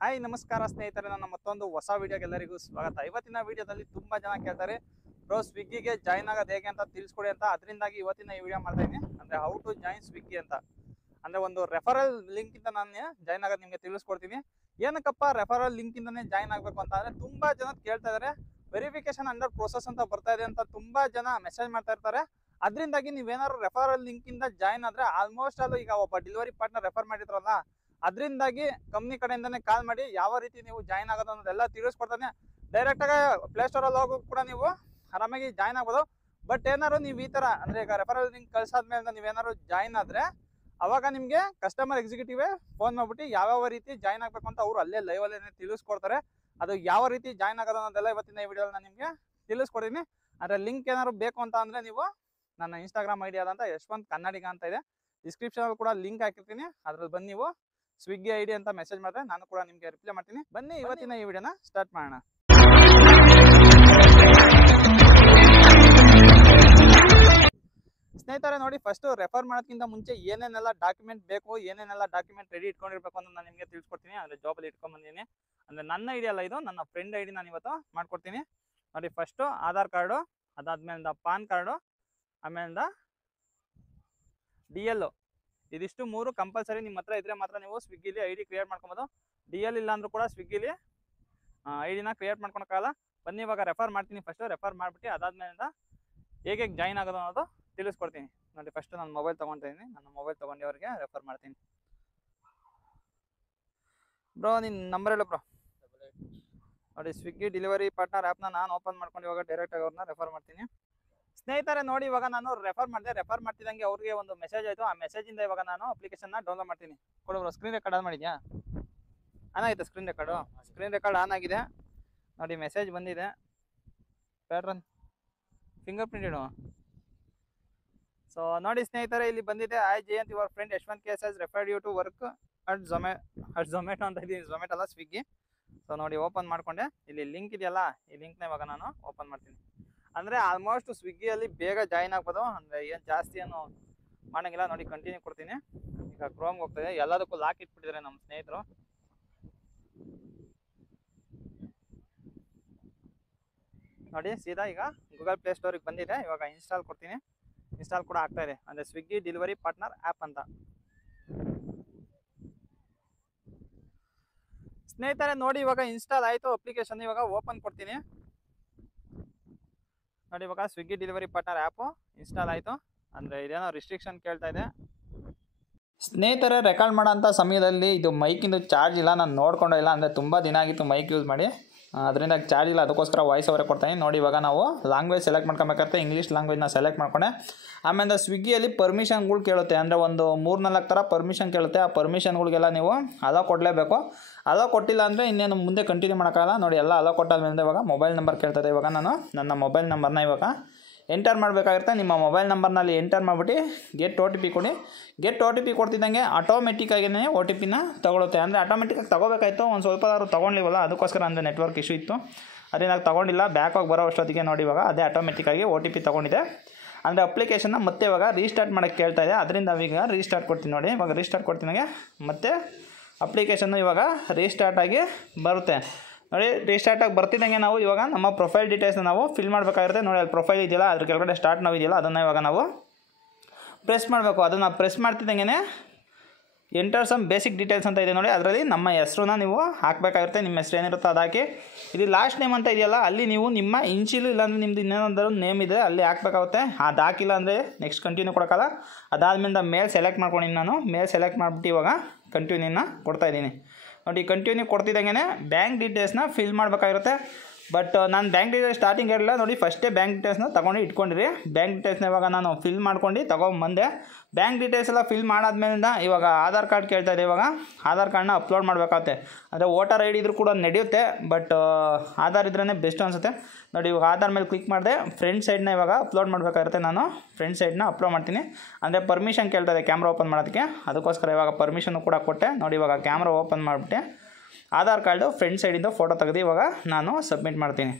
Hi ನಮಸ್ಕಾರ ಸ್ನೇಹಿತರೆ, ನನ್ನ ಮತ್ತೊಂದು ಹೊಸ ವಿಡಿಯೋಗೆ ಎಲ್ಲರಿಗೂ ಸ್ವಾಗತ. ಇವತ್ತಿನ ವಿಡಿಯೋದಲ್ಲಿ ತುಂಬಾ ಜನ ಕೇಳ್ತಾರೆ, ಬ್ರೋ ಸ್ವಿಗ್ಗಿಗೆ ಜಾಯ್ನ್ ಆಗೋದು ಹೇಗೆ ಅಂತ ತಿಳಿಸ್ಕೊಡಿ ಅಂತ. ಅದರಿಂದಾಗಿ ಇವತ್ತಿನ ಈ ವಿಡಿಯೋ ಮಾಡ್ತಾ ಇದ್ದೀನಿ. ಅಂದ್ರೆ ಹೌ ಟು ಜಾಯಿನ್ ಸ್ವಿಗ್ಗಿ ಅಂತ. ಅಂದ್ರೆ ಒಂದು ರೆಫರಲ್ ಲಿಂಕ್ ಇಂದ ನಾನು ಜಾಯ್ನ್ ಆಗೋದು ನಿಮಗೆ ತಿಳಿಸ್ಕೊಡ್ತೀನಿ. ಏನಕ್ಕಪ್ಪ ರೆಫರಲ್ ಲಿಂಕ್ ಇಂದಾನೆ ಜಾಯ್ನ್ ಆಗಬೇಕು ಅಂತ ಅಂದ್ರೆ ತುಂಬಾ ಜನ ಕೇಳ್ತಾ ಇದಾರೆ. ವೆರಿಫಿಕೇಶನ್ ಅಂಡರ್ ಪ್ರೋಸೆಸ್ ಅಂತ ಬರ್ತಾ ಇದೆ ಅಂತ ತುಂಬಾ ಜನ ಮೆಸೇಜ್ ಮಾಡ್ತಾ ಇರ್ತಾರೆ. ಅದರಿಂದಾಗಿ ನೀವೇನಾದ್ರು ರೆಫರಲ್ ಲಿಂಕ್ ಇಂದ ಜಾಯ್ನ್ ಆದ್ರೆ ಆಲ್ಮೋಸ್ಟ್ ಅಲ್ಲಿ ಈಗ ಒಬ್ಬ ಡೆಲಿವರಿ ಪಾರ್ಟ್ನರ್ ರೆಫರ್ ಮಾಡಿದ್ರಲ್ಲ, ಅದರಿಂದಾಗಿ ಕಂಪ್ನಿ ಕಡೆಯಿಂದಾನೆ ಕಾಲ್ ಮಾಡಿ ಯಾವ ರೀತಿ ನೀವು ಜಾಯ್ನ್ ಆಗೋದು ಅನ್ನೋದೆಲ್ಲ ತಿಳಿಸ್ಕೊಡ್ತಾನೆ. ಡೈರೆಕ್ಟ್ ಆಗಿ ಪ್ಲೇಸ್ಟೋರ್ ಅಲ್ಲಿ ಹೋಗಿ ಕೂಡ ನೀವು ಆರಾಮಾಗಿ ಜಾಯ್ನ್ ಆಗ್ಬೋದು. ಬಟ್ ಏನಾದ್ರು ನೀವು ಈ ತರ ಅಂದ್ರೆ ಈಗ ರೆಫರಲ್ ಲಿಂಕ್ ಕಳ್ಸಾದ್ಮೇಲೆ ನೀವೇನಾದ್ರು ಜಾಯ್ನ್ ಆದ್ರೆ ಅವಾಗ ನಿಮ್ಗೆ ಕಸ್ಟಮರ್ ಎಕ್ಸಿಕ್ಯೂಟಿವ್ ಫೋನ್ ಮಾಡ್ಬಿಟ್ಟು ಯಾವ ರೀತಿ ಜಾಯ್ನ್ ಆಗ್ಬೇಕು ಅಂತ ಅವ್ರು ಅಲ್ಲೇ ಲೈವ್ ಅಲ್ಲೇ ತಿಳಿಸ್ಕೊಡ್ತಾರೆ. ಅದು ಯಾವ ರೀತಿ ಜಾಯ್ನ್ ಆಗೋದು ಅನ್ನೋದೆಲ್ಲ ಇವತ್ತಿನ ಈ ವಿಡಿಯೋ ನಾನು ನಿಮ್ಗೆ ತಿಳಿಸ್ಕೊಡ್ತೀನಿ. ಅಂದ್ರೆ ಲಿಂಕ್ ಏನಾದ್ರು ಬೇಕು ಅಂತ ಅಂದ್ರೆ ನೀವು ನನ್ನ ಇನ್ಸ್ಟಾಗ್ರಾಮ್ ಐಡಿ ಆದಂತ ಯಶವಂತ್ ಕನ್ನಡಿಗ ಅಂತ ಇದೆ, ಡಿಸ್ಕ್ರಿಪ್ಷನ್ ಅಲ್ಲಿ ಕೂಡ ಲಿಂಕ್ ಹಾಕಿರ್ತೀನಿ. ಅದ್ರಲ್ಲಿ ಬಂದು ನೀವು ಸ್ವಿಗ್ಗಿ ಐಡಿ ಅಂತ ಮೆಸೇಜ್ ಮಾಡಿದ್ರೆ ನಾನು ಕೂಡ ನಿಮ್ಗೆ ರಿಪ್ಲೈ ಮಾಡ್ತೀನಿ. ಬನ್ನಿ ಇವತ್ತಿನ ಈ ವಿಡಿಯೋನ ಸ್ಟಾರ್ಟ್ ಮಾಡೋಣ. ಸ್ನೇಹಿತರೆ ನೋಡಿ, ಫಸ್ಟ್ ರೆಫರ್ ಮಾಡೋದಕ್ಕಿಂತ ಮುಂಚೆ ಏನೇನೆಲ್ಲ ಡಾಕ್ಯುಮೆಂಟ್ ಬೇಕು, ಏನೇನೆಲ್ಲ ಡಾಕ್ಯುಮೆಂಟ್ ರೆಡಿ ಇಟ್ಕೊಂಡಿರ್ಬೇಕು ಅಂತ ನಾನು ನಿಮಗೆ ತಿಳಿಸ್ಕೊಡ್ತೀನಿ. ಅಂದ್ರೆ ಜಾಬಲ್ಲಿ ಇಟ್ಕೊಂಡ್ ಬಂದಿದ್ದೀನಿ. ಅಂದ್ರೆ ನನ್ನ ಐಡಿ ಅಲ್ಲ, ಇದು ನನ್ನ ಫ್ರೆಂಡ್ ಐಡಿ ನಾನು ಇವತ್ತು ಮಾಡ್ಕೊಡ್ತೀನಿ. ನೋಡಿ, ಫಸ್ಟ್ ಆಧಾರ್ ಕಾರ್ಡು, ಅದಾದ್ಮೇಲಿಂದ ಪಾನ್ ಕಾರ್ಡು, ಆಮೇಲಿಂದ DL. ಇದಿಷ್ಟು ಮೂರು ಕಂಪಲ್ಸರಿ ನಿಮ್ಮ ಹತ್ರ ಇದ್ರೆ ಮಾತ್ರ ನೀವು ಸ್ವಿಗ್ಗಿಲಿ ಐಡಿ ಕ್ರಿಯೇಟ್ ಮಾಡ್ಕೊಬೋದು. DL ಇಲ್ಲ ಅಂದ್ರೂ ಕೂಡ ಸ್ವಿಗ್ಗಿಲಿ ಐಡಿನ ಕ್ರಿಯೇಟ್ ಮಾಡ್ಕೊಳಕ್ಕಾಗಲ್ಲ. ಬನ್ನಿ ಇವಾಗ ರೆಫರ್ ಮಾಡ್ತೀನಿ. ಫಸ್ಟ್ ರೆಫರ್ ಮಾಡಿಬಿಟ್ಟು ಅದಾದ್ಮೇಲಿಂದ ಹೇಗೆ ಜಾಯ್ನ್ ಆಗೋದು ಅನ್ನೋದು ತಿಳಿಸ್ಕೊಡ್ತೀನಿ. ನೋಡಿ, ಫಸ್ಟ್ ನಾನು ಮೊಬೈಲ್ ತೊಗೊತಾ ಇದ್ದೀನಿ. ನನ್ನ ಮೊಬೈಲ್ ತೊಗೊಂಡವ್ರಿಗೆ ರೆಫರ್ ಮಾಡ್ತೀನಿ. ಬ್ರೋ ನಿನ್ನ ನಂಬರ್ ಹೇಳು ಬ್ರೋ. ನೋಡಿ, ಸ್ವಿಗ್ಗಿ ಡೆಲಿವರಿ ಪಾರ್ಟ್ನರ್ ಆ್ಯಪ್ನ ನಾನು ಓಪನ್ ಮಾಡ್ಕೊಂಡು ಇವಾಗ ಡೈರೆಕ್ಟಾಗಿ ಅವ್ರನ್ನ ರೆಫರ್ ಮಾಡ್ತೀನಿ. ಸ್ನೇಹಿತರೆ ನೋಡಿ, ಇವಾಗ ನಾನು ರೆಫರ್ ಮಾಡ್ತಿದ್ದಂಗೆ ಅವ್ರಿಗೆ ಒಂದು ಮೆಸೇಜ್ ಆಯಿತು. ಆ ಮೆಸೇಜಿಂದ ಇವಾಗ ನಾನು ಅಪ್ಲಿಕೇಶನ್ನ ಡೌನ್ಲೋಡ್ ಮಾಡ್ತೀನಿ. ಕೊಡು ಬ್ರೋ. ಸ್ಕ್ರೀನ್ ರೆಕಾರ್ಡ್ ಆನ್ ಮಾಡಿದ್ಯಾ? ಆನ್ ಆಯಿತು ಸ್ಕ್ರೀನ್ ರೆಕಾರ್ಡ್ ಆನ್ ಆಗಿದೆ. ನೋಡಿ, ಮೆಸೇಜ್ ಬಂದಿದೆ. ಪ್ಯಾಟ್ರನ್ ಫಿಂಗರ್ ಪ್ರಿಂಟ್ ಇಡು. ಸೊ ನೋಡಿ ಸ್ನೇಹಿತರೆ, ಇಲ್ಲಿ ಬಂದಿದೆ, I Jayanth your friend Yashwant KS has referred you to work at Zomato ಅಂತ ಇದೀನಿ. ಝೊಮ್ಯಾಟೊ ಅಲ್ಲ, ಸ್ವಿಗ್ಗಿ. ಸೊ ನೋಡಿ, ಓಪನ್ ಮಾಡ್ಕೊಂಡೆ. ಇಲ್ಲಿ ಲಿಂಕ್ ಇದೆಯಲ್ಲ, ಈ ಲಿಂಕ್ನ ಇವಾಗ ನಾನು ಓಪನ್ ಮಾಡ್ತೀನಿ. ಅಂದರೆ ಆಲ್ಮೋಸ್ಟ್ ಸ್ವಿಗ್ಗಿಯಲ್ಲಿ ಬೇಗ ಜಾಯ್ನ್ ಆಗ್ಬೋದು. ಅಂದರೆ ಏನು ಜಾಸ್ತಿ ಏನು ಮಾಡೋಂಗಿಲ್ಲ. ನೋಡಿ, ಕಂಟಿನ್ಯೂ ಕೊಡ್ತೀನಿ. ಈಗ ಕ್ರೋಮ್ಗೆ ಹೋಗ್ತಾಯಿದೆ. ಎಲ್ಲದಕ್ಕೂ ಲಾಕ್ ಇಟ್ಬಿಟ್ಟಿದ್ದಾರೆ ನಮ್ಮ ಸ್ನೇಹಿತರು. ನೋಡಿ, ಸೀದಾ ಈಗ ಗೂಗಲ್ ಪ್ಲೇ ಸ್ಟೋರಿಗೆ ಬಂದಿದೆ. ಇವಾಗ ಇನ್ಸ್ಟಾಲ್ ಕೊಡ್ತೀನಿ. ಇನ್ಸ್ಟಾಲ್ ಕೂಡ ಆಗ್ತಾ ಇದೆ. ಅಂದರೆ ಸ್ವಿಗ್ಗಿ ಡೆಲಿವರಿ ಪಾರ್ಟ್ನರ್ ಆ್ಯಪ್ ಅಂತ. ಸ್ನೇಹಿತರೆ ನೋಡಿ, ಇವಾಗ ಇನ್ಸ್ಟಾಲ್ ಆಯಿತು ಅಪ್ಲಿಕೇಶನ್. ಇವಾಗ ಓಪನ್ ಕೊಡ್ತೀನಿ. ನೋಡಿ, ಇವಾಗ Swiggy delivery partner app install ಆಯಿತು. ಅಂದರೆ ಇದೇನೋ ರಿಸ್ಟ್ರಿಕ್ಷನ್ ಕೇಳ್ತಾ ಇದೆ. ಸ್ನೇಹಿತರೆ, ರೆಕಾರ್ಡ್ ಮಾಡೋಂಥ ಸಮಯದಲ್ಲಿ ಇದು ಮೈಕಿಂದು ಚಾರ್ಜ್ ಇಲ್ಲ. ನಾನು ನೋಡ್ಕೊಂಡೇ ಇಲ್ಲ. ಅಂದರೆ ತುಂಬ ದಿನ ಆಗಿತ್ತು ಮೈಕ್ ಯೂಸ್ ಮಾಡಿ, ಅದರಿಂದ ಚಾರ್ಜ್ ಇಲ್ಲ. ಅದಕ್ಕೋಸ್ಕರ ವಾಯ್ಸ್ ಓವರೇ ಕೊಡ್ತಾನೆ. ನೋಡಿ, ಇವಾಗ ನಾವು ಲ್ಯಾಂಗ್ವೇಜ್ ಸೆಲೆಕ್ಟ್ ಮಾಡ್ಕೊಬೇಕಾಗುತ್ತೆ. ಇಂಗ್ಲೀಷ್ ಲ್ಯಾಂಗ್ವೇಜ್ನ ಸೆಲೆಕ್ಟ್ ಮಾಡ್ಕೊಂಡೆ. ಆಮೇಲೆ ಸ್ವಿಗ್ಗಿಯಲ್ಲಿ ಪರ್ಮಿಷನ್ಗಳು ಕೇಳುತ್ತೆ. ಅಂದರೆ ಒಂದು 3-4 ಥರ ಪರ್ಮಿಷನ್ ಕೇಳುತ್ತೆ. ಆ ಪರ್ಮಿಷನ್ಗಳಿಗೆಲ್ಲ ನೀವು ಅಲೋ ಕೊಡಲೇಬೇಕು. ಅಲೋ ಕೊಟ್ಟಿಲ್ಲ ಅಂದರೆ ಇನ್ನೇನು ಮುಂದೆ ಕಂಟಿನ್ಯೂ ಮಾಡೋಕ್ಕಾಗಲ್ಲ. ನೋಡಿ, ಎಲ್ಲ ಅಲೋ ಕೊಟ್ಟಾದ್ಮೇಲೆ ಇವಾಗ ಮೊಬೈಲ್ ನಂಬರ್ ಕೇಳ್ತದೆ. ಇವಾಗ ನಾನು ನನ್ನ ಮೊಬೈಲ್ ನಂಬರ್ನ ಇವಾಗ ಎಂಟರ್ ಮಾಡಬೇಕಾಗಿರುತ್ತೆ. ನಿಮ್ಮ ಮೊಬೈಲ್ ನಂಬರ್ನಲ್ಲಿ ಎಂಟರ್ ಮಾಡಿಬಿಟ್ಟು ಗೆಟ್ OTP ಕೊಡಿ. Get OTP ಕೊಡ್ತಿದ್ದಂಗೆ ಆಟೋಮೆಟಿಕ್ಕಾಗಿಯೇ OTPನ ತೊಗೊಳುತ್ತೆ. ಅಂದರೆ ಆಟೋಮೆಟಿಕ್ಕಾಗಿ ತೊಗೋಬೇಕಾಯ್ತು. ಒಂದು ಸ್ವಲ್ಪದಾದ್ರು ತೊಗೊಂಡಿವಲ್ಲ, ಅದಕ್ಕೋಸ್ಕರ ಅಂದರೆ ನೆಟ್ವರ್ಕ್ ಇಶ್ಯೂ ಇತ್ತು. ಅದರಿಂದ ತೊಗೊಂಡಿಲ್ಲ. ಬ್ಯಾಕಾಗಿ ಬರೋ ಅಷ್ಟೊತ್ತಿಗೆ ನೋಡಿ ಇವಾಗ ಅದೇ ಆಟೋಮೆಟಿಕ್ಕಾಗಿ OTP ತೊಗೊಂಡಿದೆ. ಅಂದರೆ ಅಪ್ಲಿಕೇಶನ್ನ ಮತ್ತೆ ಇವಾಗ ರೀಸ್ಟಾರ್ಟ್ ಮಾಡೋಕ್ಕೆ ಕೇಳ್ತಾ ಇದೆ. ಅದರಿಂದ ಈಗ ರೀಸ್ಟಾರ್ಟ್ ಕೊಡ್ತೀನಿ. ನೋಡಿ, ಇವಾಗ ರೀಸ್ಟಾರ್ಟ್ ಕೊಡ್ತೀನಿ. ಮತ್ತೆ ಅಪ್ಲಿಕೇಶನ್ನು ಇವಾಗ ರೀಸ್ಟಾರ್ಟ್ ಆಗಿ ಬರುತ್ತೆ. ನೋಡಿ, ರೀಸ್ಟಾರ್ಟ್ ಆಗಿ ಬರ್ತಿದ್ದಂಗೆ ನಾವು ಇವಾಗ ನಮ್ಮ ಪ್ರೊಫೈಲ್ ಡೀಟೇಲ್ಸ್ನ ನಾವು ಫಿಲ್ ಮಾಡಬೇಕಾಗಿರುತ್ತೆ. ನೋಡಿ, ಅಲ್ಲಿ ಪ್ರೊಫೈಲ್ ಇದೆಯಲ್ಲ, ಅದ್ರ ಕೆಳಗಡೆ ಸ್ಟಾರ್ಟ್ ನಾವು ಇದೆಯಲ್ಲ, ಅದನ್ನು ಇವಾಗ ನಾವು ಪ್ರೆಸ್ ಮಾಡಬೇಕು. ಅದನ್ನು ಪ್ರೆಸ್ ಮಾಡ್ತಿದ್ದಂಗೆ ಎಂಟರ್ ಸಮ್ ಬೇಸಿಕ್ ಡೀಟೇಲ್ಸ್ ಅಂತ ಇದೆ. ನೋಡಿ, ಅದರಲ್ಲಿ ನಮ್ಮ ಹೆಸರನ್ನ ನೀವು ಹಾಕಬೇಕಾಗಿರುತ್ತೆ. ನಿಮ್ಮ ಹೆಸರು ಏನಿರುತ್ತೋ ಅದು ಹಾಕಿ. ಇಲ್ಲಿ ಲಾಸ್ಟ್ ನೇಮ್ ಅಂತ ಇದೆಯಲ್ಲ, ಅಲ್ಲಿ ನೀವು ನಿಮ್ಮ ಇನ್ಶಿಯಲ್ ಇಲ್ಲಾಂದರೆ ನಿಮ್ಮದು ಇನ್ನೇನಾದರೂ ನೇಮ್ ಇದೆ ಅಲ್ಲಿ ಹಾಕಬೇಕಾಗುತ್ತೆ. ಅದು ಹಾಕಿಲ್ಲ ಅಂದರೆ ನೆಕ್ಸ್ಟ್ ಕಂಟಿನ್ಯೂ ಕೊಡೋಕ್ಕಲ್ಲ. ಅದಾದಮೇಲೆ ಮೇಲ್ ಸೆಲೆಕ್ಟ್ ಮಾಡ್ಕೊಂಡಿನಿ. ನಾನು ಮೇಲ್ ಸೆಲೆಕ್ಟ್ ಮಾಡಿಬಿಟ್ಟು ಇವಾಗ ಕಂಟಿನ್ಯೂನ ಕೊಡ್ತಾಯಿದ್ದೀನಿ. ನೋಡಿ, ಕಂಟಿನ್ಯೂ ಕೊಡ್ತಿದ್ದಂಗೆ ಬ್ಯಾಂಕ್ ಡೀಟೇಲ್ಸ್ನ ಫಿಲ್ ಮಾಡಬೇಕಾಗಿರುತ್ತೆ. ಬಟ್ ನಾನು ಬ್ಯಾಂಕ್ ಡೀಟೇಲ್ಸ್ ಸ್ಟಾರ್ಟಿಂಗ್ ಇರಲಿಲ್ಲ. ನೋಡಿ, ಫಸ್ಟೇ ಬ್ಯಾಂಕ್ ಡೀಟೇಲ್ಸ್ನ ತೊಗೊಂಡು ಇಟ್ಕೊಂಡಿರಿ. ಬ್ಯಾಂಕ್ ಡೀಟೇಲ್ಸ್ನ ಇವಾಗ ನಾನು ಫಿಲ್ ಮಾಡ್ಕೊಂಡು ತೊಗೊಂಬಂದೆ. ಬ್ಯಾಂಕ್ ಡೀಟೇಲ್ಸ್ ಎಲ್ಲ ಫಿಲ್ ಮಾಡಾದ್ಮೇಲಿಂದ ಇವಾಗ ಆಧಾರ್ ಕಾರ್ಡ್ ಕೇಳ್ತಾ ಇದೆ. ಇವಾಗ ಆಧಾರ್ ಕಾರ್ಡ್ನ ಅಪ್ಲೋಡ್ ಮಾಡಬೇಕಾಗುತ್ತೆ. ಅಂದರೆ ವೋಟರ್ ID ಇದ್ರೂ ಕೂಡ ನಡೆಯುತ್ತೆ. ಬಟ್ ಆಧಾರ್ ಇದ್ರೇ ಬೆಸ್ಟ್ ಅನಿಸುತ್ತೆ. ನೋಡಿ, ಇವಾಗ ಆಧಾರ್ ಮೇಲೆ ಕ್ಲಿಕ್ ಮಾಡಿದೆ. ಫ್ರಂಟ್ ಸೈಡ್ನ ಇವಾಗ ಅಪ್ಲೋಡ್ ಮಾಡಬೇಕಾಗಿರುತ್ತೆ. ನಾನು ಫ್ರಂಟ್ ಸೈಡ್ನ ಅಪ್ಲೋಡ್ ಮಾಡ್ತೀನಿ. ಅಂದರೆ ಪರ್ಮಿಷನ್ ಕೇಳ್ತಾ ಇದೆ ಕ್ಯಾಮ್ರಾ ಓಪನ್ ಮಾಡೋದಕ್ಕೆ. ಅದಕ್ಕೋಸ್ಕರ ಇವಾಗ ಪರ್ಮಿಷನ್ನು ಕೂಡ ಕೊಟ್ಟೆ. ನೋಡಿ, ಇವಾಗ ಕ್ಯಾಮ್ರಾ ಓಪನ್ ಮಾಡಿಬಿಟ್ಟೆ. ಆಧಾರ್ ಕಾರ್ಡು ಫ್ರಂಟ್ ಸೈಡಿಂದ ಫೋಟೋ ತೆಗೆದು ಇವಾಗ ನಾನು ಸಬ್ಮಿಟ್ ಮಾಡ್ತೀನಿ.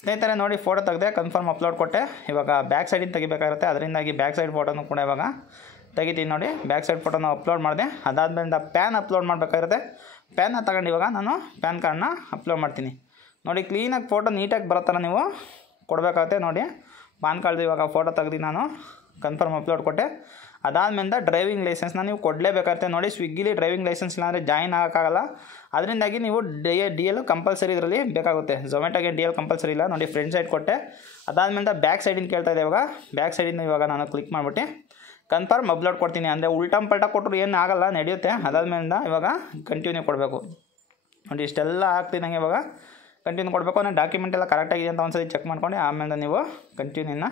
ಸ್ನೇಹಿತರೆ ನೋಡಿ, ಫೋಟೋ ತೆಗೆದೆ, ಕನ್ಫರ್ಮ್ ಅಪ್ಲೋಡ್ ಕೊಟ್ಟೆ. ಇವಾಗ ಬ್ಯಾಕ್ ಸೈಡಿಂದ ತೆಗಿಬೇಕಾಗಿರುತ್ತೆ. ಅದರಿಂದಾಗಿ ಬ್ಯಾಕ್ ಸೈಡ್ ಫೋಟೋನು ಕೂಡ ಇವಾಗ ತೆಗಿತೀನಿ ನೋಡಿ. ಬ್ಯಾಕ್ ಸೈಡ್ ಫೋಟೋನ ಅಪ್ಲೋಡ್ ಮಾಡಿದೆ. ಅದಾದಮೇಲಿಂದ ಪ್ಯಾನ್ ಅಪ್ಲೋಡ್ ಮಾಡಬೇಕಾಗಿರುತ್ತೆ. ಪ್ಯಾನ್ನ ತಗೊಂಡು ಇವಾಗ ನಾನು ಪ್ಯಾನ್ ಕಾರ್ಡ್ನ ಅಪ್ಲೋಡ್ ಮಾಡ್ತೀನಿ. ನೋಡಿ ಕ್ಲೀನಾಗಿ ಫೋಟೋ ನೀಟಾಗಿ ಬರೋ ನೀವು ಕೊಡಬೇಕಾಗುತ್ತೆ. ನೋಡಿ ಪಾನ್ ಕಾರ್ಡ್ದು ಇವಾಗ ಫೋಟೋ ತೆಗೆದು ನಾನು ಕನ್ಫರ್ಮ್ ಅಪ್ಲೋಡ್ ಕೊಟ್ಟೆ. ಅದಾದಮೇಲಿಂದ ಡ್ರೈವಿಂಗ್ ಲೈಸೆನ್ಸ್ನ ನೀವು ಕೊಡಲೇಬೇಕಾಗುತ್ತೆ. ನೋಡಿ ಸ್ವಿಗ್ಗಿಲಿ ಡ್ರೈವಿಂಗ್ ಲೈಸೆನ್ಸ್ ಇಲ್ಲಾಂದರೆ ಜಾಯಿನ್ ಆಗೋಕ್ಕಾಗಲ್ಲ. ಅದರಿಂದಾಗಿ ನೀವು ಡಿ ಎಲ್ ಕಂಪಲ್ಸರಿ ಇದರಲ್ಲಿ ಬೇಕಾಗುತ್ತೆ. ಝೊಮ್ಯಾಟೋಗೆ ಡಿ ಎಲ್ ಕಂಪಲ್ಸರಿ ಇಲ್ಲ. ನೋಡಿ ಫ್ರಂಟ್ ಸೈಡ್ ಕೊಟ್ಟೆ. ಅದಾದಮೇಲಿಂದ ಬ್ಯಾಕ್ ಸೈಡಿಂದ ಕೇಳ್ತಾ ಇದೆ. ಇವಾಗ ಬ್ಯಾಕ್ ಸೈಡಿಂದ ಇವಾಗ ನಾನು ಕ್ಲಿಕ್ ಮಾಡಿಬಿಟ್ಟು ಕನ್ಫರ್ಮ್ ಅಪ್ಲೋಡ್ ಕೊಡ್ತೀನಿ. ಅಂದರೆ ಉಲ್ಟಮ್ ಪಲ್ಟ ಕೊಟ್ಟರು ಏನು ಆಗಲ್ಲ, ನಡೆಯುತ್ತೆ. ಅದಾದಮೇಲಿಂದ ಇವಾಗ ಕಂಟಿನ್ಯೂ ಕೊಡಬೇಕು. ನೋಡಿ ಇಷ್ಟೆಲ್ಲ ಆಗ್ತಿದ್ದಂಗೆ ಇವಾಗ ಕಂಟಿನ್ಯೂ ಕೊಡಬೇಕು. ಅಂದರೆ ಡಾಕ್ಯುಮೆಂಟ್ ಎಲ್ಲ ಕರೆಕ್ಟಾಗಿದೆ ಅಂತ ಒಂದ್ಸತಿ ಚೆಕ್ ಮಾಡ್ಕೊಂಡು ಆಮೇಲೆ ನೀವು ಕಂಟಿನ್ಯೂನ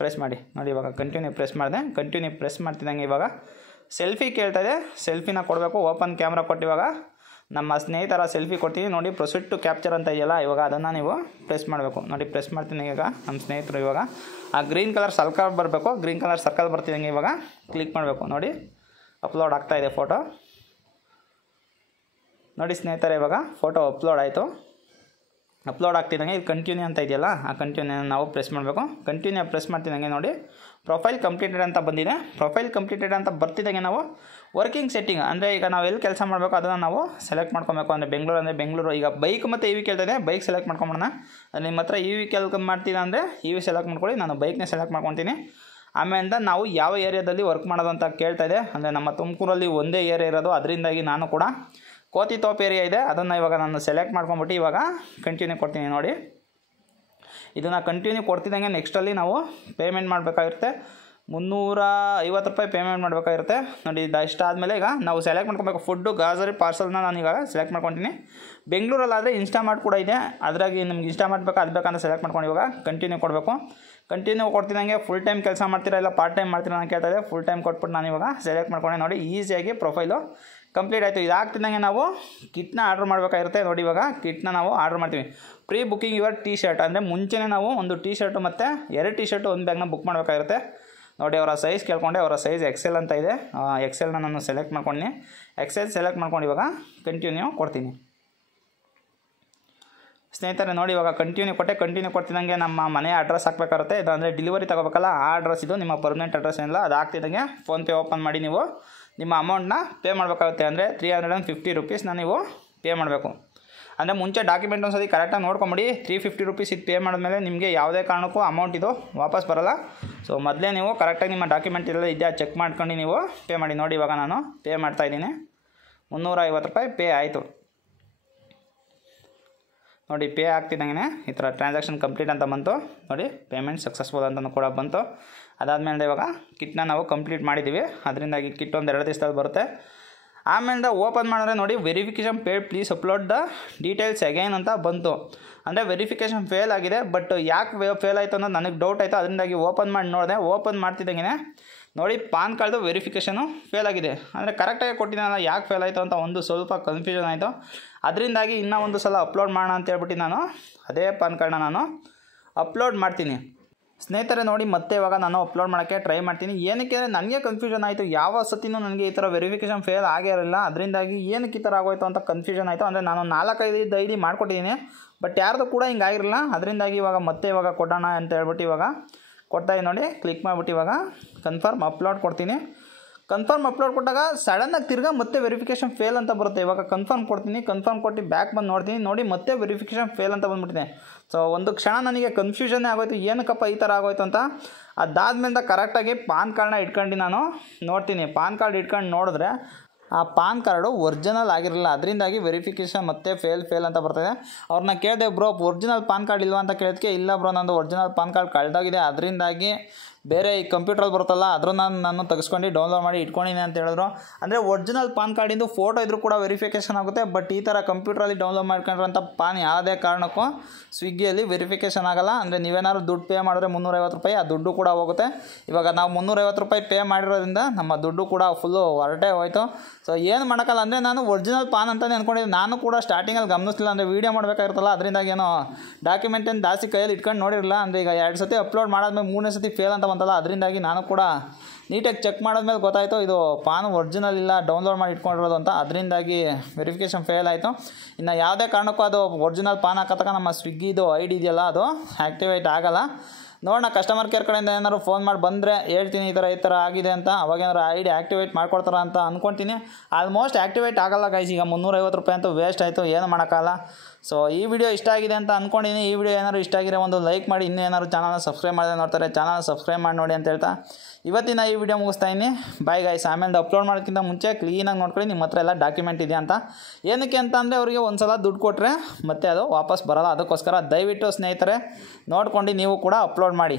ಪ್ರೆಸ್ ಮಾಡಿ. ನೋಡಿ ಇವಾಗ ಕಂಟಿನ್ಯೂ ಪ್ರೆಸ್ ಮಾಡಿದೆ. ಕಂಟಿನ್ಯೂ ಪ್ರೆಸ್ ಮಾಡ್ತಿದ್ದಂಗೆ ಇವಾಗ ಸೆಲ್ಫಿ ಕೇಳ್ತಾ ಇದೆ. ಸೆಲ್ಫಿನ ಕೊಡಬೇಕು. ಓಪನ್ ಕ್ಯಾಮ್ರಾ ಕೊಟ್ಟು ಇವಾಗ ನಮ್ಮ ಸ್ನೇಹಿತರ ಸೆಲ್ಫಿ ಕೊಡ್ತೀನಿ. ನೋಡಿ ಪ್ರೊಸೀಡ್ ಟು ಕ್ಯಾಪ್ಚರ್ ಅಂತ ಇದೆಯಲ್ಲ, ಇವಾಗ ಅದನ್ನು ನೀವು ಪ್ರೆಸ್ ಮಾಡಬೇಕು. ನೋಡಿ ಪ್ರೆಸ್ ಮಾಡ್ತೀನಿ. ಈಗ ನಮ್ಮ ಸ್ನೇಹಿತರು ಇವಾಗ ಆ ಗ್ರೀನ್ ಕಲರ್ ಸರ್ಕಲ್ ಬರಬೇಕು. ಗ್ರೀನ್ ಕಲರ್ ಸರ್ಕಲ್ ಬರ್ತಿದ್ದಂಗೆ ಇವಾಗ ಕ್ಲಿಕ್ ಮಾಡಬೇಕು. ನೋಡಿ ಅಪ್ಲೋಡ್ ಆಗ್ತಾಯಿದೆ ಫೋಟೋ. ನೋಡಿ ಸ್ನೇಹಿತರೆ ಇವಾಗ ಫೋಟೋ ಅಪ್ಲೋಡ್ ಆಯಿತು. ಅಪ್ಲೋಡ್ ಆಗ್ತಿದ್ದಂಗೆ ಇದು ಕಂಟಿನ್ಯೂ ಅಂತ ಇದೆಯಲ್ಲ, ಆ ಕಂಟಿನ್ಯೂ ನಾವು ಪ್ರೆಸ್ ಮಾಡಬೇಕು. ಕಂಟಿನ್ಯೂ ಪ್ರೆಸ್ ಮಾಡ್ತಿದ್ದಂಗೆ ನೋಡಿ ಪ್ರೊಫೈಲ್ ಕಂಪ್ಲೀಟೆಡ್ ಅಂತ ಬಂದಿದೆ. ಪ್ರೊಫೈಲ್ ಕಂಪ್ಲೀಟೆಡ್ ಅಂತ ಬರ್ತಿದ್ದಂಗೆ ನಾವು ವರ್ಕಿಂಗ್ ಸೆಟ್ಟಿಂಗ್ ಅಂದರೆ ಈಗ ನಾವು ಎಲ್ಲಿ ಕೆಲಸ ಮಾಡಬೇಕು ಅದನ್ನು ನಾವು ಸೆಲೆಕ್ಟ್ ಮಾಡ್ಕೊಬೇಕು. ಅಂದರೆ ಬೆಂಗಳೂರು ಅಂದರೆ ಬೆಂಗಳೂರು. ಈಗ ಬೈಕ್ ಮತ್ತು ಇ ವಿ ಕೇಳ್ತಾಯಿದೆ, ಬೈಕ್ ಸೆಲೆಕ್ಟ್ ಮಾಡ್ಕೊಂಬಿಡೋಣ. ನಿಮ್ಮ ಹತ್ರ ಇ ವಿ ಕೆಲ್ಕ ಮಾಡ್ತೀನಿ ಅಂದರೆ ಇ ವಿ ಸೆಲೆಕ್ಟ್ ಮಾಡ್ಕೊಳ್ಳಿ. ನಾನು ಬೈಕ್ನೇ ಸೆಲೆಕ್ಟ್ ಮಾಡ್ಕೊತೀನಿ. ಆಮೇಲಿಂದ ನಾವು ಯಾವ ಏರಿಯಾದಲ್ಲಿ ವರ್ಕ್ ಮಾಡೋದು ಅಂತ ಕೇಳ್ತಾ ಇದೆ. ಅಂದರೆ ನಮ್ಮ ತುಮಕೂರಲ್ಲಿ ಒಂದೇ ಏರಿಯಾ ಇರೋದು, ಅದರಿಂದಾಗಿ ನಾನು ಕೂಡ ಕೋತಿ ತೋಪ್ ಏರಿಯಾ ಇದೆ, ಅದನ್ನು ಇವಾಗ ನಾನು ಸೆಲೆಕ್ಟ್ ಮಾಡ್ಕೊಂಬಿಟ್ಟು ಇವಾಗ ಕಂಟಿನ್ಯೂ ಕೊಡ್ತೀನಿ. ನೋಡಿ ಇದನ್ನು ಕಂಟಿನ್ಯೂ ಕೊಡ್ತಿದ್ದಂಗೆ ನೆಕ್ಸ್ಟಲ್ಲಿ ನಾವು ಪೇಮೆಂಟ್ ಮಾಡಬೇಕಾಗಿರುತ್ತೆ. 350 ರೂಪಾಯಿ ಪೇಮೆಂಟ್ ಮಾಡಬೇಕಾಗಿರುತ್ತೆ. ನೋಡಿ ಇಷ್ಟಾದಮೇಲೆ ಈಗ ನಾವು ಸೆಲೆಕ್ಟ್ ಮಾಡ್ಕೊಬೇಕು. ಫುಡ್ಡು, ಗ್ರಾಸರಿ, ಪಾರ್ಸಲ್ನ ನಾನು ಇವಾಗ ಸೆಲೆಕ್ಟ್ ಮಾಡ್ಕೊತೀನಿ. ಬೆಂಗಳೂರಲ್ಲಾದರೆ ಇನ್ಸ್ಟಾಮಾರ್ಟ್ ಕೂಡ ಇದೆ, ಅದ್ರಾಗಿ ನಿಮ್ಗೆ ಇನ್ಸ್ಟಾಮಾರ್ಟ್ ಬೇಕು ಅದು ಬೇಕಂತ ಸೆಲೆಕ್ಟ್ ಮಾಡ್ಕೊಂಡು ಇವಾಗ ಕಂಟಿನ್ಯೂ ಕೊಡಬೇಕು. ಕಂಟಿನ್ಯೂ ಕೊಡ್ತಿದ್ದಂಗೆ ಫುಲ್ ಟೈಮ್ ಕೆಲಸ ಮಾಡ್ತೀರಾ ಇಲ್ಲ ಪಾರ್ಟ್ ಟೈಮ್ ಮಾಡ್ತೀರಾ ಅಂತ ಕೇಳ್ತಾ ಇದೆ. ಫುಲ್ ಟೈಮ್ ಕೊಟ್ಬಿಟ್ಟು ನಾನು ಇವಾಗ ಸೆಲೆಕ್ಟ್ ಮಾಡ್ಕೊಂಡೆ. ನೋಡಿ ಈಸಿಯಾಗಿ ಪ್ರೊಫೈಲು ಕಂಪ್ಲೀಟ್ ಆಯಿತು. ಇದಾಗ್ತಿದ್ದಂಗೆ ನಾವು ಕಿಟ್ನ ಆರ್ಡ್ರ್ ಮಾಡಬೇಕಾಗಿರುತ್ತೆ. ನೋಡಿ ಇವಾಗ ಕಿಟ್ನ ನಾವು ಆರ್ಡ್ರ್ ಮಾಡ್ತೀವಿ. Pre booking your T shirt ಅಂದರೆ ಮುಂಚೆನೇ ನಾವು ಒಂದು ಟಿ ಶರ್ಟು ಮತ್ತು 2 ಟಿ ಶರ್ಟು ಒಂದು ಬ್ಯಾಗ್ನ ಬುಕ್ ಮಾಡಬೇಕಾಗಿರುತ್ತೆ. ನೋಡಿ ಅವರ ಸೈಜ್ ಕೇಳ್ಕೊಂಡೆ. ಅವರ ಸೈಜ್ ಎಕ್ಸೆಲ್ ಅಂತ ಇದೆ. ಎಕ್ಸೆಲ್ನ ನಾನು ಸೆಲೆಕ್ಟ್ ಮಾಡ್ಕೊಂಡು ಎಕ್ಸೆಲ್ ಸೆಲೆಕ್ಟ್ ಮಾಡ್ಕೊಂಡು ಇವಾಗ ಕಂಟಿನ್ಯೂ ಕೊಡ್ತೀನಿ. ಸ್ನೇಹಿತರೆ ನೋಡಿ ಇವಾಗ ಕಂಟಿನ್ಯೂ ಕೊಟ್ಟೆ. ಕಂಟಿನ್ಯೂ ಕೊಡ್ತಿದ್ದಂಗೆ ನಮ್ಮ ಮನೆ ಅಡ್ರೆಸ್ ಹಾಕಬೇಕಾಗುತ್ತೆ. ಇದು ಅಂದರೆ ಡೆಲಿವರಿ ತಗೋಬೇಕಲ್ಲ, ಆ ಅಡ್ರೆಸ್ ಇದು ನಿಮ್ಮ ಪರ್ಮನೆಂಟ್ ಅಡ್ರೆಸ್ ಏನಿಲ್ಲ. ಅದು ಆಗ್ತಿದ್ದಂಗೆ ಫೋನ್ಪೇ ಓಪನ್ ಮಾಡಿ ನೀವು ನಿಮ್ಮ ಅಮೌಂಟ್ನ ಪೇ ಮಾಡಬೇಕಾಗುತ್ತೆ. ಅಂದರೆ 350 ರೂಪೀಸ್ನ ನೀವು ಪೇ ಮಾಡಬೇಕು. ಅಂದರೆ ಮುಂಚೆ ಡಾಕ್ಯುಮೆಂಟ್ ಒಂದು ಸತಿ ಕರೆಕ್ಟಾಗಿ ನೋಡ್ಕೊಂಬಿಡಿ. 350 ರೂಪೀಸ್ ಇದು ಪೇ ಮಾಡಿದ್ಮೇಲೆ ನಿಮಗೆ ಯಾವುದೇ ಕಾರಣಕ್ಕೂ ಅಮೌಂಟ್ ಇದು ವಾಪಸ್ ಬರೋಲ್ಲ. ಸೊ ಮೊದಲೇ ನೀವು ಕರೆಕ್ಟಾಗಿ ನಿಮ್ಮ ಡಾಕ್ಯುಮೆಂಟ್ ಎಲ್ಲ ಇದೆಯಾ ಚೆಕ್ ಮಾಡ್ಕೊಂಡು ನೀವು ಪೇ ಮಾಡಿ. ನೋಡಿ ಇವಾಗ ನಾನು ಪೇ ಮಾಡ್ತಾಯಿದ್ದೀನಿ. 350 ರೂಪಾಯಿ ಪೇ ಆಯಿತು. ನೋಡಿ ಪೇ ಆಗ್ತಿದ್ದಂಗೆ ಈ ಥರ ಟ್ರಾನ್ಸಾಕ್ಷನ್ ಕಂಪ್ಲೀಟ್ ಅಂತ ಬಂತು. ನೋಡಿ ಪೇಮೆಂಟ್ ಸಕ್ಸಸ್ಫುಲ್ ಅಂತಲೂ ಕೂಡ ಬಂತು. ಅದಾದಮೇಲೆ ಇವಾಗ ಕಿಟ್ನ ನಾವು ಕಂಪ್ಲೀಟ್ ಮಾಡಿದ್ದೀವಿ. ಅದರಿಂದಾಗಿ ಕಿಟ್ ಒಂದು 2 ದಿವಸದಲ್ಲಿ ಬರುತ್ತೆ. ಆಮೇಲೆ ಓಪನ್ ಮಾಡಿದ್ರೆ ನೋಡಿ verification paid please upload the details again ಅಂತ ಬಂತು. ಅಂದರೆ ವೆರಿಫಿಕೇಷನ್ ಫೇಲ್ ಆಗಿದೆ. ಬಟ್ ಯಾಕೆ ಫೇಲ್ ಆಯಿತು ಅನ್ನೋದು ನನಗೆ ಡೌಟ್ ಆಯಿತು. ಅದರಿಂದಾಗಿ ಓಪನ್ ಮಾಡಿ ನೋಡಿದೆ. ಓಪನ್ ಮಾಡ್ತಿದ್ದಂಗೆ ನೋಡಿ ಪಾನ್ ಕಾರ್ಡ್ದು ವೆರಿಫಿಕೇಷನು ಫೇಲ್ ಆಗಿದೆ. ಅಂದರೆ ಕರೆಕ್ಟಾಗಿ ಕೊಟ್ಟಿದ್ದಾನಲ್ಲ, ಯಾಕೆ ಫೇಲ್ ಆಯಿತು ಅಂತ ಒಂದು ಸ್ವಲ್ಪ ಕನ್ಫ್ಯೂಷನ್ ಆಯಿತು. ಅದರಿಂದಾಗಿ ಇನ್ನೂ ಒಂದು ಸಲ ಅಪ್ಲೋಡ್ ಮಾಡೋಣ ಅಂತ ಹೇಳ್ಬಿಟ್ಟು ನಾನು ಅದೇ ಪಾನ್ ಕಾರ್ಡ್ನ ನಾನು ಅಪ್ಲೋಡ್ ಮಾಡ್ತೀನಿ. ಸ್ನೇಹಿತರೆ ನೋಡಿ ಮತ್ತೆ ಇವಾಗ ನಾನು ಅಪ್ಲೋಡ್ ಮಾಡೋಕ್ಕೆ ಟ್ರೈ ಮಾಡ್ತೀನಿ. ಏನಕ್ಕೆ ಅಂದರೆ ನನಗೆ ಕನ್ಫ್ಯೂಷನ್ ಆಯಿತು. ಯಾವ ಸತಿನೂ ನನಗೆ ಈ ಥರ ವೆರಿಫಿಕೇಷನ್ ಫೇಲ್ ಆಗಿರಲಿಲ್ಲ. ಅದರಿಂದಾಗಿ ಏನಕ್ಕೆ ಈ ಥರ ಆಗೋಯ್ತು ಅಂತ ಕನ್ಫ್ಯೂಷನ್ ಆಯಿತು. ಅಂದರೆ ನಾನು 4-5 ಐಡಿ ಮಾಡಿಕೊಟ್ಟಿದ್ದೀನಿ, ಬಟ್ ಯಾರ್ದು ಕೂಡ ಹಿಂಗೆ ಆಗಿರಲಿಲ್ಲ. ಅದರಿಂದಾಗಿ ಇವಾಗ ಕೊಡೋಣ ಅಂತ ಹೇಳ್ಬಿಟ್ಟು ಇವಾಗ ಕೊಡ್ತಾಯಿದ್ದೀನಿ. ನೋಡಿ ಕ್ಲಿಕ್ ಮಾಡಿಬಿಟ್ಟು ಇವಾಗ ಕನ್ಫರ್ಮ್ ಅಪ್ಲೋಡ್ ಕೊಡ್ತೀನಿ. ಕನ್ಫರ್ಮ್ ಅಪ್ಲೋಡ್ ಕೊಟ್ಟಾಗ ಸಡನ್ನಾಗಿ ತಿರ್ಗಾ ಮತ್ತೆ ವೆರಿಫಿಕೇಷನ್ ಫೇಲ್ ಅಂತ ಬರುತ್ತೆ. ಇವಾಗ ಕನ್ಫರ್ಮ್ ಕೊಡ್ತೀನಿ. ಕನ್ಫರ್ಮ್ ಕೊಟ್ಟು ಬ್ಯಾಕ್ ಬಂದು ನೋಡ್ತೀನಿ. ನೋಡಿ ಮತ್ತೆ ವೆರಿಫಿಕೇಷನ್ ಫೇಲ್ ಅಂತ ಬಂದುಬಿಟ್ಟಿದೆ. ಸೊ ಒಂದು ಕ್ಷಣ ನನಗೆ ಕನ್ಫ್ಯೂಷನ್ನೇ ಆಗೋಯ್ತು, ಏನಕ್ಕಪ್ಪ ಈ ಥರ ಆಗೋಯ್ತು ಅಂತ. ಅದಾದಮೇಲೆ ಕರೆಕ್ಟಾಗಿ ಪಾನ್ ಕಾರ್ಡ್ನ ಇಟ್ಕೊಂಡು ನಾನು ನೋಡ್ತೀನಿ. ಪಾನ್ ಕಾರ್ಡ್ ಇಟ್ಕೊಂಡು ನೋಡಿದ್ರೆ ಆ ಪಾನ್ ಕಾರ್ಡು ಒರಿಜಿನಲ್ ಆಗಿರಲಿಲ್ಲ. ಅದರಿಂದಾಗಿ ವೆರಿಫಿಕೇಷನ್ ಮತ್ತೆ ಫೇಲ್ ಅಂತ ಬರ್ತದೆ. ಅವ್ರನ್ನ ಕೇಳಿದೆ, ಬ್ರೋ ಒರಿಜಿನಲ್ ಪಾನ್ ಕಾರ್ಡ್ ಇಲ್ವಾ ಅಂತ ಕೇಳಿದಕ್ಕೆ, ಇಲ್ಲ ಬ್ರೋ ನಂದು ಒರಿಜಿನಲ್ ಪಾನ್ ಕಾರ್ಡ್ ಕಳೆದೋಗಿದೆ, ಅದರಿಂದಾಗಿ ಬೇರೆ ಈ ಕಂಪ್ಯೂಟ್ರಲ್ಲಿ ಬರುತ್ತಲ್ಲ ಅದನ್ನು ನಾನು ತೆಗೆಸ್ಕೊಂಡು ಡೌನ್ಲೋಡ್ ಮಾಡಿ ಇಟ್ಕೊಂಡಿದ್ದೀನಿ ಅಂತ ಹೇಳಿದ್ರು. ಅಂದರೆ ಒರಿಜಿನಲ್ ಪಾನ್ ಕಾರ್ಡಿಂದು ಫೋಟೋ ಇದ್ರೂ ಕೂಡ ವೆರಿಫಿಕೇಷನ್ ಆಗುತ್ತೆ. ಬಟ್ ಈ ಥರ ಕಂಪ್ಯೂಟ್ರಲ್ಲಿ ಡೌನ್ಲೋಡ್ ಮಾಡ್ಕೊಂಡ್ರಂಥ ಪಾನ್ ಯಾವುದೇ ಕಾರಣಕ್ಕೂ ಸ್ವಿಗ್ಗಿಯಲ್ಲಿ ವೆರಿಫಿಕೇಷನ್ ಆಗೋಲ್ಲ. ಅಂದರೆ ನೀವೇನಾದ್ರು ದುಡ್ಡು ಪೇ ಮಾಡಿದ್ರೆ 350 ರೂಪಾಯಿ ಆ ದುಡ್ಡು ಕೂಡ ಹೋಗುತ್ತೆ. ಇವಾಗ ನಾವು 350 ರೂಪಾಯಿ ಪೇ ಮಾಡಿರೋದ್ರಿಂದ ನಮ್ಮ ದುಡ್ಡು ಕೂಡ ಫುಲ್ಲು ಹೊರಟೇ ಹೋಯಿತು. ಸೊ ಏನು ಮಾಡೋಕ್ಕಲ್ಲ. ಅಂದರೆ ನಾನು ಒರಿಜಿನಲ್ ಪಾನ್ ಅಂತಲೇ ಅಂದ್ಕೊಂಡಿದ್ದೆ. ನಾನು ಕೂಡ ಸ್ಟಾರ್ಟಿಂಗಲ್ಲಿ ಗಮನಿಸಲಿಲ್ಲ. ಅಂದರೆ ವೀಡಿಯೋ ಮಾಡಬೇಕಾಗಿರುತ್ತಲ್ಲ, ಅದರಿಂದಾಗಿ ಏನೋ ಡಾಕ್ಯುಮೆಂಟ್ ಏನು ಜಾಸ್ತಿ ಕೈಯಲ್ಲಿ ಇಟ್ಕೊಂಡು ನೋಡಿರಲಿಲ್ಲ. ಅಂದರೆ ಈಗ 2 ಸತಿ ಅಪ್ಲೋಡ್ ಮಾಡಾದ್ಮೇಲೆ 3ನೇ ಸತಿ ಫೇಲ್ ಅಂತ ಬಂತಲ್ಲ, ಅದರಿಂದಾಗಿ ನಾನು ಕೂಡ ನೀಟಾಗಿ ಚೆಕ್ ಮಾಡಿದ್ಮೇಲೆ ಗೊತ್ತಾಯಿತು ಇದು ಪಾನ್ ಒರಿಜಿನಲ್ ಇಲ್ಲ, ಡೌನ್ಲೋಡ್ ಮಾಡಿ ಇಟ್ಕೊಂಡಿರೋದು ಅಂತ. ಅದರಿಂದಾಗಿ ವೆರಿಫಿಕೇಷನ್ ಫೇಲ್ ಆಯಿತು. ಇನ್ನು ಯಾವುದೇ ಕಾರಣಕ್ಕೂ ಅದು ಒರಿಜಿನಲ್ ಪಾನ್ ಹಾಕೋತಕ್ಕ ನಮ್ಮ ಸ್ವಿಗ್ಗಿದು ID ಇದೆಯಲ್ಲ ಅದು ಆ್ಯಕ್ಟಿವೇಟ್ ಆಗೋಲ್ಲ. ನೋಡೋಣ ಕಸ್ಟಮರ್ ಕೇರ್ ಕಡೆಯಿಂದ ಏನಾದ್ರು ಫೋನ್ ಮಾಡಿ ಬಂದರೆ ಹೇಳ್ತೀನಿ ಈ ಥರ ಆಗಿದೆ ಅಂತ. ಅವಾಗೇನಾದ್ರು ಐ ಡಿ ಆ್ಯಕ್ಟಿವೇಟ್ ಮಾಡ್ಕೊಡ್ತಾರ ಅಂತ ಅಂದ್ಕೊತೀನಿ. ಆಲ್ಮೋಸ್ಟ್ ಆ್ಯಕ್ಟಿವೇಟ್ ಆಗಲ್ಲ ಗೈಸ್. ಈಗ 350 ರೂಪಾಯಿ ಅಂತೂ ವೇಸ್ಟ್ ಆಯಿತು, ಏನು ಮಾಡೋಕ್ಕಲ್ಲ. ಸೊ ಈ ವಿಡಿಯೋ ಇಷ್ಟ ಆಗಿದೆ ಅಂತ ಅಂದ್ಕೊಂಡಿದ್ದೀನಿ. ಈ ವಿಡಿಯೋ ಏನಾದ್ರು ಇಷ್ಟ ಆಗಿರೋ ಒಂದು ಲೈಕ್ ಮಾಡಿ, ಇನ್ನೂ ಏನಾದ್ರು ಚಾನಲ್ನ ಸಬ್ಸ್ಕ್ರೈಬ್ ಮಾಡಿದ್ರೆ ನೋಡ್ತಾರೆ ಚಾನಲ್ನ ಸಬ್ಸ್ಕ್ರೈಬ್ ಮಾಡಿ ನೋಡಿ ಅಂತ ಹೇಳ್ತಾ ಇವತ್ತಿನ ಈ ವಿಡಿಯೋ ಮುಗಿಸ್ತಾ ಇದ್ದೀನಿ. Bye guys. ಆಮೇಲೆ ಅಪ್ಲೋಡ್ ಮಾಡೋಕ್ಕಿಂತ ಮುಂಚೆ ಕ್ಲೀನಾಗಿ ನೋಡ್ಕೊಳ್ಳಿ ನಿಮ್ಮ ಹತ್ರ ಎಲ್ಲ ಡಾಕ್ಯುಮೆಂಟ್ ಇದೆ ಅಂತ. ಏನಕ್ಕೆ ಅಂತ ಅಂದರೆ ಅವರಿಗೆ ಒಂದು ಸಲ ದುಡ್ಡು ಕೊಟ್ಟರೆ ಮತ್ತೆ ಅದು ವಾಪಸ್ ಬರೋಲ್ಲ. ಅದಕ್ಕೋಸ್ಕರ ದಯವಿಟ್ಟು ಸ್ನೇಹಿತರೆ ನೋಡ್ಕೊಂಡು ನೀವು ಕೂಡ ಅಪ್ಲೋಡ್ ಮಾಡಿ.